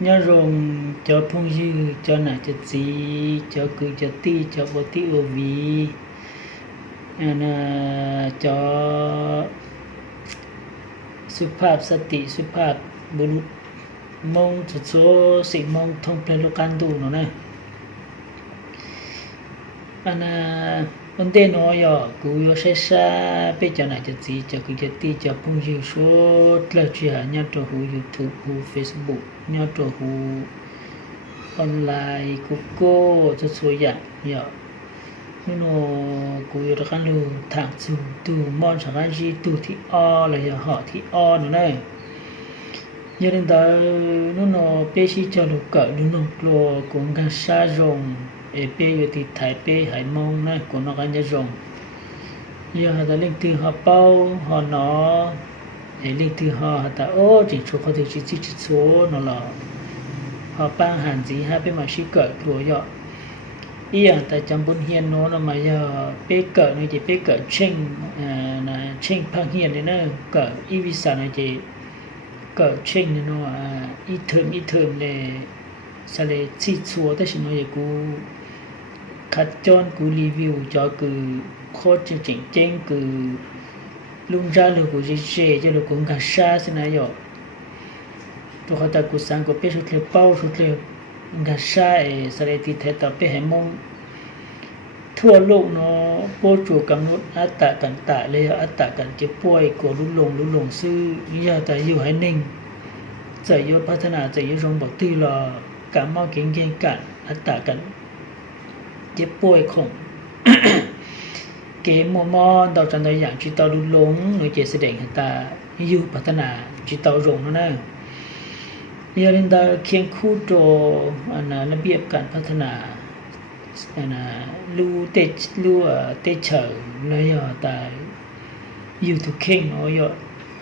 nhớ rồng cho phong dư cho nà cho gì cho cứ cho ti cho bộ ti ở vì choสุภาพสติสุภาพบุรุษมองสุดโซสิ่งมองทงเพลโลกันดูเนาะนะvấn đề nó giờ cứ yo sẽ xa bây giờ này cho gì cho cứ ti cho phong dư số là chuyện nhau cho hu YouTube hu Facebook nhau cho hu online Google cho số dạng giờ nó cứ yo kan lu thang su tu mon sa kan ji tu thi o là giờ họ thi o nữa này giờ đến đó nó bé si cho lu cỡ nó lo cũng gan sa rong bé yo thì thái bé hải mong này của nó gan rong giờ họ đã lên từ họ bao họ nó lên từ họ ta ô chỉ số họ thì chỉ số nó là họ bang hàn gì ha bé mà si cỡ của giờ tại trong bốn hiền nó là mà giờ bé cỡ này chỉ bé cỡ chênh là chênh phang hiền đấy nó cỡ visa này chỉ cỡ chênh nó ít thơm để sao để chi chúa tới xin nói cú khách chọn cú review cho cứ khó chỉnh chênh cứ luôn ra được cú gì cho được cũng cả xa xin nói rồi tôi họ ta cú sang cú bé số theo bao số theo ngã sai sẽ thì thấy tập về hệ mong thua lộn nó vô chủ cầm nút át tạ cẩn tạ lê át tạ cẩn chế bôi của lúc lồng sư giờ tại yêu hay ninh giải yêu phát triển giải yêu rong bảo tư là cả mau kiến ghen cạn át tạ cẩn chế bôi khổng cái mò đầu trận đầu dạng chỉ tàu lúc lồng người chế sẽ định ta yêu phát triển chỉ tàu rong nó nè giờ đến đó khiêng khu đồระเบียบการพัฒนาลู่เตเฉยเลยแต่อยู่ทุกเข่งเอาอยู่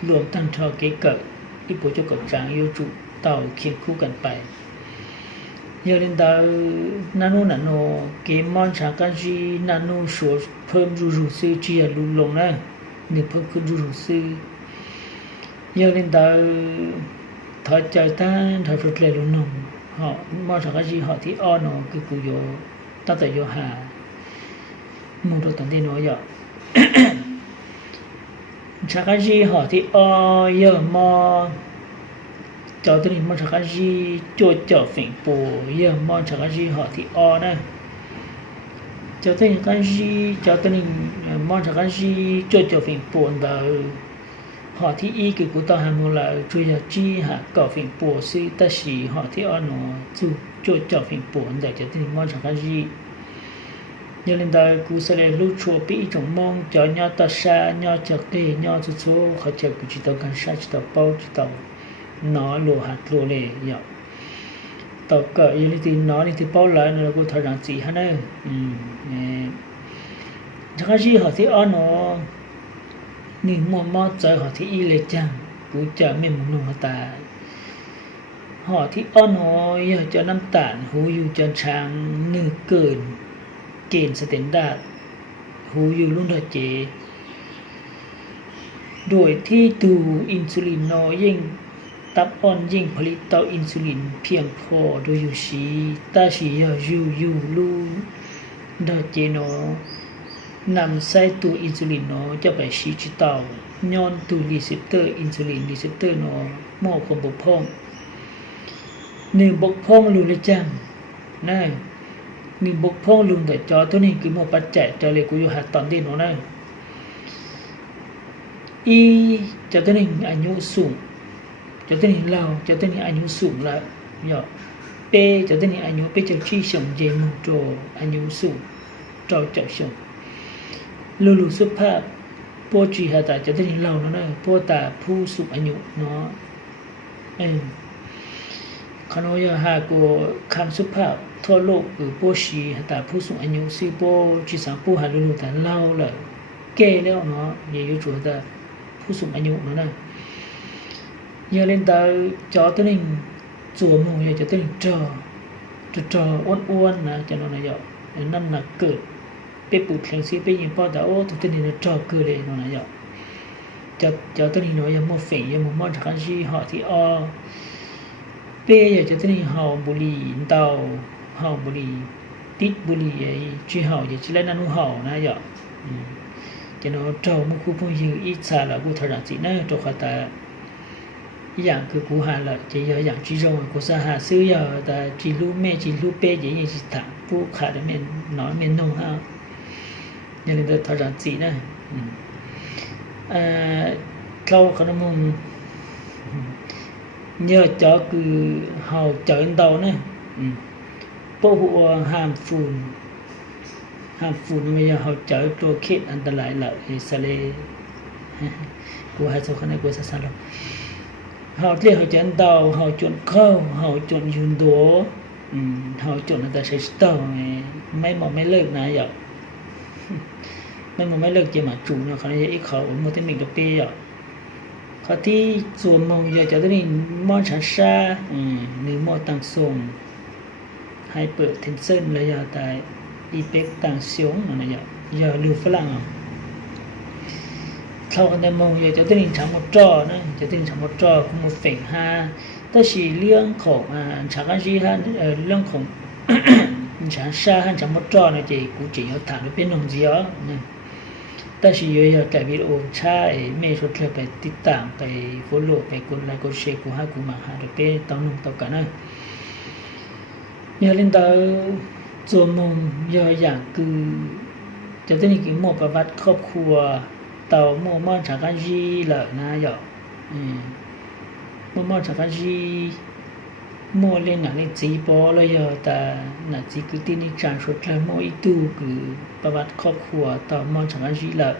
รวมตั้งทอเกิดที่ผู้จะกดจางอยู่จุเต่าเคียงคู่กันไปgiờ đến đó nano cái món sáng cái gì nano sốเพิ่มrủ sư chia lưu lồng này đượcเพิ่มขึ้นrủ sư giờ đến đó thọ trời ta thọ phật lệ luôn nồng họ mong sao cái gì họ thì o nó cứ cứ vô ta tại vô hà mua đồ tận tiền nói vậy sao cái gì họ thì o giờ mò cho tôi mong sao cái gì cho phỉnh bù giờ mong sao cái gì họ thì o đây cho tôi cái gì cho tôi mong sao cái gì cho phỉnh bù đó họ thì ý cái của tao hàng một là chui ra chi hạ cỏ phình bùa sư ta chỉ họ thì ở nó chú cho phình bùa để cho tình mong chẳng cái gì như lên đây cú sẽ lưu chùa bị trong mong cho nhau ta xa nhau chợt tê nhau chút số họ chợt của chỉ tao cần xa chỉ tao bao chỉ tao nó lùa hạt lùa lệ nhở tao cỡ như thì nó thì bao lại nó cũng thời gian gì hết đấy chẳng cái gì họ thì ở nó nhưng mò chơi họ thì y lệ chăng cú chờ mình một nụ ta họ thì on họ giờ cho năm tản hú yu cho trang nửa cơn kền sẽ tiến đạt hú yu luôn là chế đổiที่ตูอินซูลินน้อยยิ่งตับอ่อนยิ่งผลิตเตาอินซูลินเพียงพอโดยอยู่ชีตาชียูลูดาเจโนนำไส้ตัวอินซูลินเนาะจะไปชี้จิตเตาย้อนตัวรีเซปเตอร์อินซูลินรีเซปเตอร์เนาะหม้อความบกพร่องหนึ่งบกพร่องลุนเลยจังนะหนึ่งบกพร่องลุนแต่จอตัวนี้คือหม้อปัจจัยจอเลยกูอยู่หาตอนเด่นเนาะนะอีจอตัวนี้อายุสูงจอตัวนี้เราจอตัวนี้อายุสูงแล้วเนาะเปจอตัวนี้อายุเปจะชี้ส่งเจมุโจอายุสูงจอจะส่งลูสุภาพพวกจีฮาตาจะได้เล่าเนาะพวกตาผู้สูงอายุเนาะขณะยาหากูคำสุภาพทั่วโลกคือพวกชีฮาตาผู้สูงอายุสิพวกจีสังผู้หาลูแต่เล่าเลยแก่แล้วเนาะอย่าอยู่จุดแต่ผู้สูงอายุเนาะนะอย่าเล่นตาจอตัวนี้จัวมูอย่าจะตัวนี้จออ้วนๆนะจะนอนอย่าน้ำหนักเกิดไปปูดแข็งซีไปยิงป้อแต่โอ้ตัวนี้จอเกิดเลยเนาะนะอย่าจะตัวนี้เนาะอย่ามัวเฟ่อย่ามัวมอดขันชีhọ thì o bây giờ cho tới này họ bù lì tàu họ bù lì tít bù lì ấy chỉ họ giờ chỉ lấy nó họ na giờ cho nó trâu một khu phong dư ít xa là cụ thời gian gì nữa cho khá ta dạng cứ cụ hà là chỉ giờ dạng chỉ rồi cụ sa hà xứ giờ ta chỉ lu mê chỉ lu bê vậy như chỉ thẳng phụ khá để mình nói mình nông ha cho nên ta thời gian gì nữa câu khả năng nhờ cho cứ họ trở đầu nữa bộ hộ hàm phun bây giờ họ trởตัวคิดอันตรายละสเลกูให้สุขในกูสั่นแล้วhọเรียกhọ trở đầu họ chuẩn khâu họ chuẩnยืนโดhọ chuẩn là sẽ tàu mấy mỏ mấy lực này vậy mấy mỏ mấy lực chỉ mà chủ nó khả năng ít khẩu một cái mình được bê vậyเขาที่ส่วนมองอยากจะได้มอนชาชาหรือมอต่างส่งให้เปิดเทนเซอร์ระยะแต่อีเฟกต่างเสียงอะไรอย่างอย่าลืมฝรั่งเขาคนแต่มองอยากจะได้ฉากมอจอนะจะได้ฉากมอจอของมันเฟ่งฮะแต่是เรื่องของฉากกันสิฮะเรื่องของฉากชาฮะฉากมอจอเนี่ยจะกูจะ要谈的เป็นหนุ่มเสียนะแต่สิ่งที่อยากจะวิดีโอใช้ไม่สุดเลยไปติดตามไปฟอลโล่ไปกดไลค์กดแชร์กูให้กูมาหาเดี๋ยวไปตอนนึงต่อกันนะอยากเล่นต่อโจมงอย่างคือจะต้องมีหมวดประวัติครอบครัวต่อหมวดมอนฉากกันจีเลยนะอยากหมวดมอนฉากกันจีหมวดเล่นหนังเล่นจีบอเลยแต่หนังจีคือที่นี่จานสุดเลยหมวดอีตูคือประวัติครอบครัวต่อมอนฉากกันจีเลย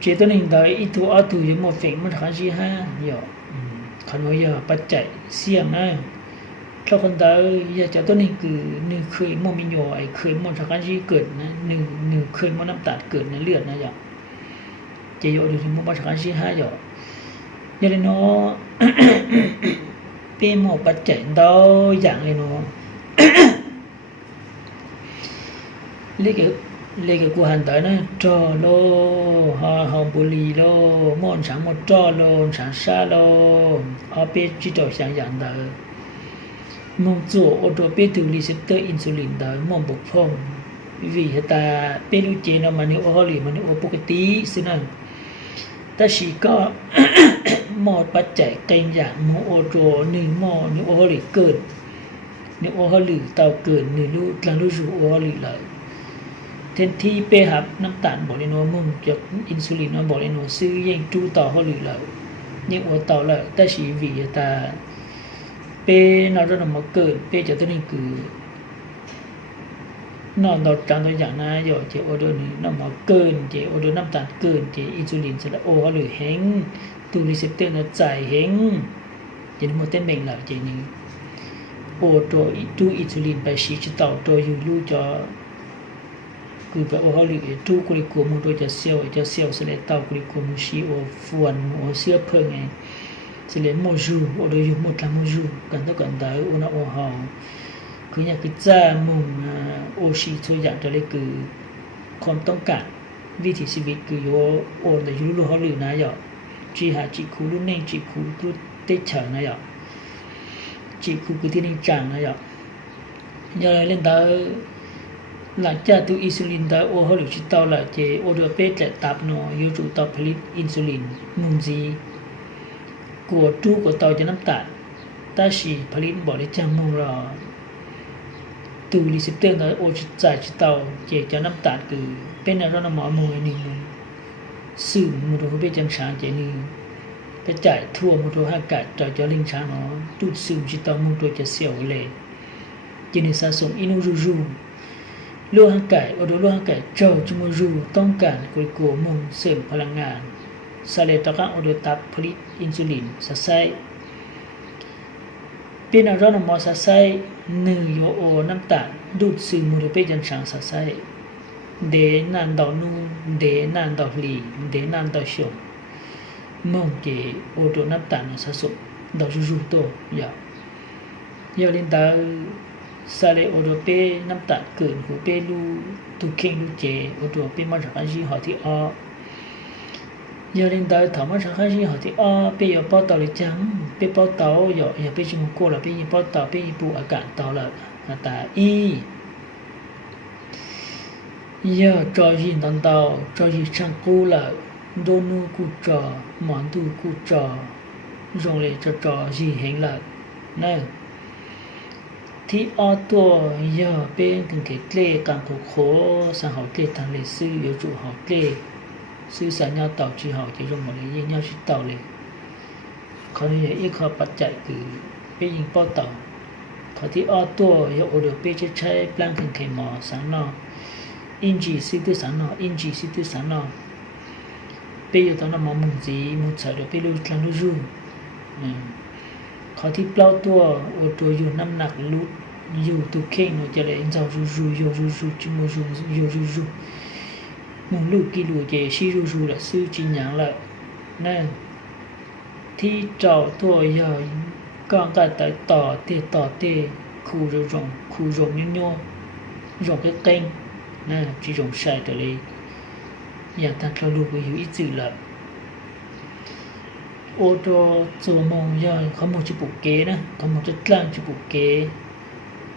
เจตนาต่ออีตูอัตูยังหมวดเฟ่งมอนฉากกันจีฮะอยากขนมอยากปัจจัยเสี่ยงนะเราคนเดียวอยากจะตัวนี้คือหนึ่งเคยมอมิโยไอเคยมอนฉากกันจีเกิดนะหนึ่งเคยมอนน้ำตาลเกิดในเลือดนะอยากจะอยากดูที่มอนฉากกันจีฮะอยากอย่างนี้เนาะเป็นหมอปัจจัยดาวอย่างเลยเนาะเล็กกูหันต่อนะจอโลฮาบุรีโลมอนฉางมอจอโลฉางชาโลเอาไปจิตต่ออย่างเดิมมองจู่อดไปถึงรีเซปเตอร์อินซูลินเดิมมองบกพร่องวิเหตาเป็นอุจเจนมันนี่โอฮอลิมันนี่โอปกติสินะแต่ชีก็หมอปัจจัยเกินอย่างหมอโอโรหนึ่งหมอหนึ่งโอฮอลิเกิดหนึ่งโอฮอลิเต่าเกิดหนึ่งรู้หลังรู้สู่โอฮอลิเลยเทนที่ไปหับน้ำตาลบอกเลยว่ามึงจากอินซูลินบอกเลยว่าซื้อยังจูต่อฮอลิเลยยังโอต่อเลยแต่ชีวิตแต่เป็นเราจะนำมาเกิดเป็นจากตัวนี้คือนอนเราจำตัวอย่างนะอย่าเจโอโดนี่น้ำมาเกินเจโอโดน้ำตาลเกินเจอินซูลินเสร็จโอฮอลิแห้งตัวรีเซปเตอร์นั้นจ่ายแห้งเจนี่มันเต้นเบ่งแล้วเจนี่โอตัวตัวอินซูลินไปชี้จุดต่อตัวอยู่รู้จอคือไปโอฮอลิตัวกุลิโกมุตัวจะเซลล์เสร็จต่อกุลิโกมุชีโอฟวนโอเสื้อเพิ่งไงเสร็จโมจูโอโดอยู่หมดละโมจูกันต้องกันได้โอนาโอฮาวคืออยากกิจจามุงโอชีตัวอย่างจะเลยคือความต้องการวิถีชีวิตคือโยโอแต่ยูรู้ฮอลินะอย่าจีหาจีคูรุ่นเน่งจีคูรุ่นเตะเฉิงนะอย่าจีคูคือที่นี่จังนะอย่าเล่นได้หลังจากตัวอินซูลินได้โอฮอลิชิตเอาละเจโอเดอร์เปตและตับเนาะยูจูต่อผลิตอินซูลินมุมจีกลัวจู้กว่าต่อจะน้ำตาลแต่ชีผลิตบอกได้จังมุงรอตัวรีเซปเตอร์ได้โอจิตใจชิตเอาเจจะน้ำตาลคือเป็นอะไรนะหมอมวยนี่สื่อมุดหัวไปจังช้างเจนี่ไปจ่ายทั่วมุดหัวอากาศจ่ายจะลิงช้างเนาะตูดสื่อชิตเอามุดตัวจะเสียวเลยเจนี่สะสมอินูรูโลหะไก่โอโดโลหะไก่เจ้าจมูรูต้องการกลูโคมุงเสริมพลังงานสเลตกันโอโดตับผลิตอินซูลินสะไซเป็นอะไรนะหมอสะไซเนื้อโยโอน้ำตาลดูดซึมมุดไปจังช้างสะไซเดนันดอนูเดนันดอลีเดนันดอชงมงเกโอโดนับตันสะสมดอจูโตยาลินดาซาเลโอโดเปน้ำตาลเกินหูเปลูตุเข่งลูเจโอโดเปมาจากอันจีหอที่อ giờ lên tới thảo mất sáng khi họ thì bây giờ bao tàu lịch trắng bây bao tàu giờ bây giờ một cô là bây giờ bao tàu bây bộ ở cạn tàu là tại giờ cho gì tàu tàu cho gì sang cô là đô nu cụ trò món tu cụ trò dùng để trò gì hình là nèที่อตัวเยอะเป็นถึงเกตเล่การโคโคสังหาเตทางเลซื้อ有主好เตซื้อสัญญาต่อจีหาจะ用หมดเลยยิ่งยาวชิดต่อเลยเขาเนี่ยอีกข้อปัจจัยคือเป็นยิงป้อต่อเขาที่อตัวเยอะโอเดเป็นจะใช้แปลงถึงเขมอสังนออินจีซิตุสังนออินจีซิตุสังนอเป็นอยู่ตอนนั้นมอมุงจีมุงเฉยเดี๋ยวเป็นรู้กลางรู้จูเขาที่เปล่าตัวโอตัวอยู่น้ำหนักลุดอยู่ตุเข่งเราจะเลยเจ้าจูอยู่จิมูจูอยู่มุงลูกกิลูเจชิจูละซื้อจริงอย่างละนั่นที่เจ้าตัวเยอะก็การต่อเตคูรงนิดโน่รงcái kênhนั่นchỉรงใส่ตัวเลยอย่างทางเราลูกอยู่อีจืดละโอโตโซมงย่อยเขาโมจิปุเกนะเขาโมจะกลางจิปุเก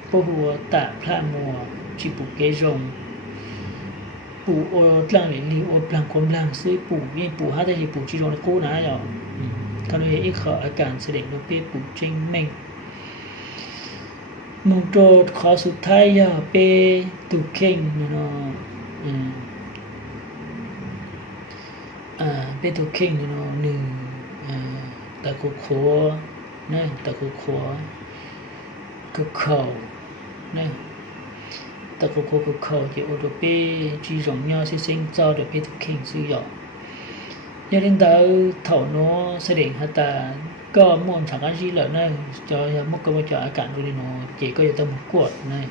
ปหัวตาพระมัวจิปุเกรงปูโอกลางเลยลีโอพลังความลังซื้อปูนี่ปูฮาแต่ปูจิโรงกู้นะย่อเขาเลยอีกขออาการเสด็จโนเป้ปูเจงเม่งมงโตขอสุดท้ายย่อเป้ตุเข่งเนาะเป้ตุเข่งเนาะหนึ่งตะกุโคนะตะกุโคกุเข่านะตะกุโคกุเข่าจะโอโดเป้จีรองย่อเส้นเจ้าเดเป้ทุกเข่งซื้อหยอกยาเล่นดาวเถ่าโนเสด็จฮัตตาก็ม่วนฉากอันชีเหล่านั้นจะมุกก็ว่าจะอากาศดูดีโนเจก็จะต้องมุกกวดนะ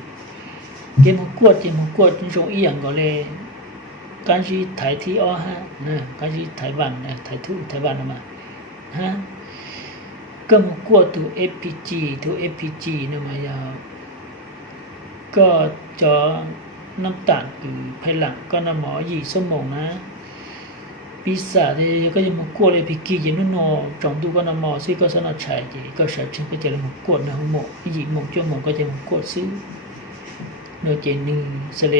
เกมมุกกวดจริงๆอีอย่างก็เลยการชีถ่ายที่ฮะนะการชีถ่ายวันนะถ่ายวันออกมาฮะก็มุกกวดตัว FPG นะมายาวก็จะน้ำตาลคือภายหลังก็น้ำหมอหยีสมองนะปีศาจเนี่ยก็จะมุกกวดเลยพิกีเย็นนอจองดูก็น้ำหมอซื้อก็สนับใช้ก็ใช้ฉันก็จะเลยมุกกวดนะหมอหยีหมกจ้าหมก็จะมุกกวดซื้อเนื้อเจนึงเสล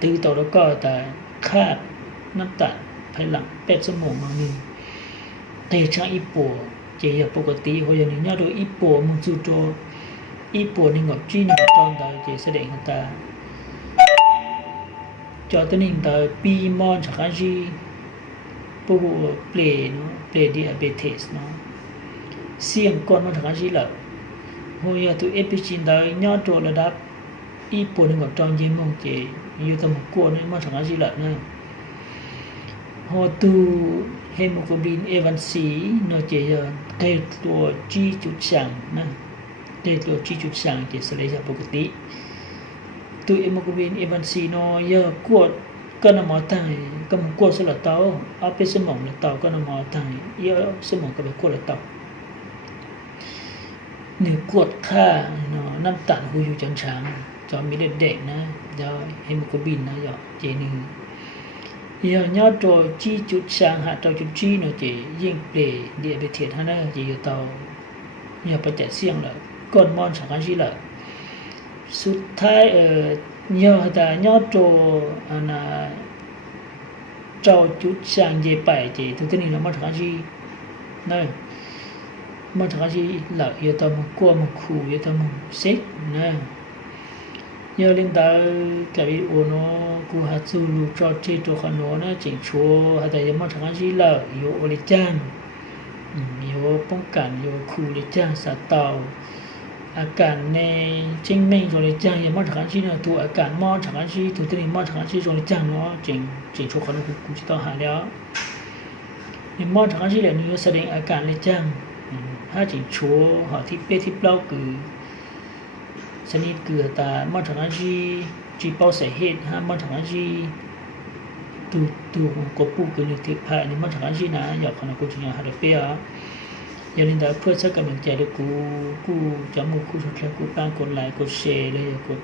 ตื้อต่อแล้วก็แต่คาดน้ำตาลภายหลังเป็ดสมองมานี่เตช่างอีปัวเจียปกติเขาอย่างนี้เนี่ยโดยอีปัวมึงจู่โจอีปัวนี่งบจีนี่จอนได้เจแสดงตาจอตัวนี้ได้ปีมอนฉากจีปูเปลเนาะเปลดิอาเบเทสเนาะเสียงก่อนมันฉากจีละเขาอย่างตัวเอพิจินได้ยอดโตระดับอีปัวนี่งบจอนเยี่ยมงเจอยู่ตรงกวนนี่มันฉากจีละเนี่ยเขาตัวเฮโมโกลบิน A1C เนาะเจียเกตัว G.3 นะเกตัว G.3 เจสเลจะปกติตัวเฮโมโกลบิน A1C เนาะเยอะกวดก็น้ำหมอตายก็มันกวดสลัดเตาเอาไปสมองละเตาก็น้ำหมอตายเยอะสมองก็ไปกวดละเตาหนึ่งกวดค่าเนาะน้ำตาลหูอยู่จังช้างจะมีเด็กๆนะจะเฮโมโกลบินนะเจนึงgiờ nhớ rồi chi chút sang hạ tàu chút chi nữa chỉ riêng để địa biệt thiệt hay là chỉ tàu nhiều bạch chạy xiềng là còn mòn chẳng gì là suốt thái nhớ ta nhớ rồi là tàu chút sang về bảy chỉ thực tế này là mòn chẳng gì này mòn chẳng gì là giờ tàu một qua một khu giờ tàu một xếp nè nhớ lên ta cái video nó cụ hạt su cho chơi cho khán nó chỉnh chúa hạt tại mà thằng gì là yếu oli chan yếu ป้องกันyếu khu oli chan สาเตาอาการในเจิงเม่งoli chan อย่ามาthằng gìนะตัวอาการมอthằng gìตัวนี้มอthằng gì oli chan เนาะจริงchúaขานกูจะต้องหาแล้วนี่มอthằng gì เนี่ยนี่แสดงอาการoli chan ถ้าจริงchúวหาที่เป้ที่เปล่าคือสนิทเกือตามอถังอาจีเป้าใส่เหตุฮะมอถังอาจีตูกบปูกันเลยที่พายนี่มอถังอาจีนะอยากขนาดกูจะอยากหาเปียอย่าลืมเพื่อสักกำลังใจด้วยกูจำมือกูชดเชยกูตั้งกดไลค์กดแชร์เลยกด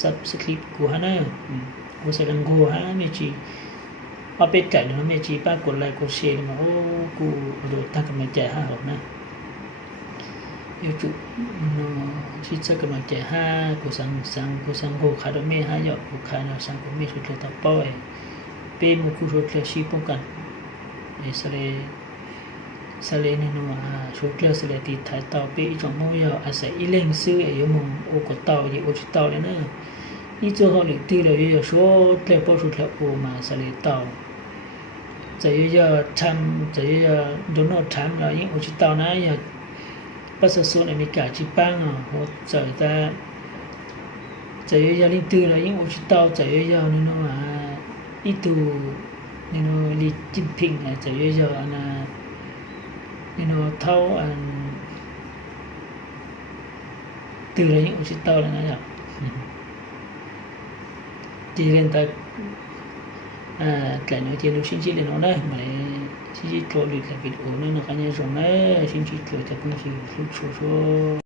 ซับสคริปต์กูฮะนะกูใส่ดังกูฮะนี่จี ở bên trái nó mới chỉ ba của lại của xe mà ô cụ đồ ta cầm mà chạy ha học nè yêu chủ nó chỉ sẽ cầm mà chạy ha của sang của khá đó mê ha dọc của khá nào sang của mê sụt là tập bơi bên một khu sụt là ship phong cảnh để sau này nó mà sụt là sẽ đi thái tàu bên trong môi giờ sẽ ít lên xưa ở dưới mông ô có tàu gì ô chỉ tàu đấy nữa ít cho họ được tiêu là giờ số là bao sụt là ô mà sẽ tàu giờ giờ đúng là tham là những ô chỉ tàu này giờ bắt đầu số này mình cả chỉ băng à hoặc giờ ta giờ linh tư là những ô chỉ tàu giờ nên nó mà ít tu nên nó li chim ping là giờ là nên nó thâu anh từ là những ô chỉ tàu là nó nhở chỉ lên ta cái nói chuyện xin chỉ lên nó đây mà xin chỉ trò được cái video nó cá nhân rồi đấy xin chỉ trò cho công sự số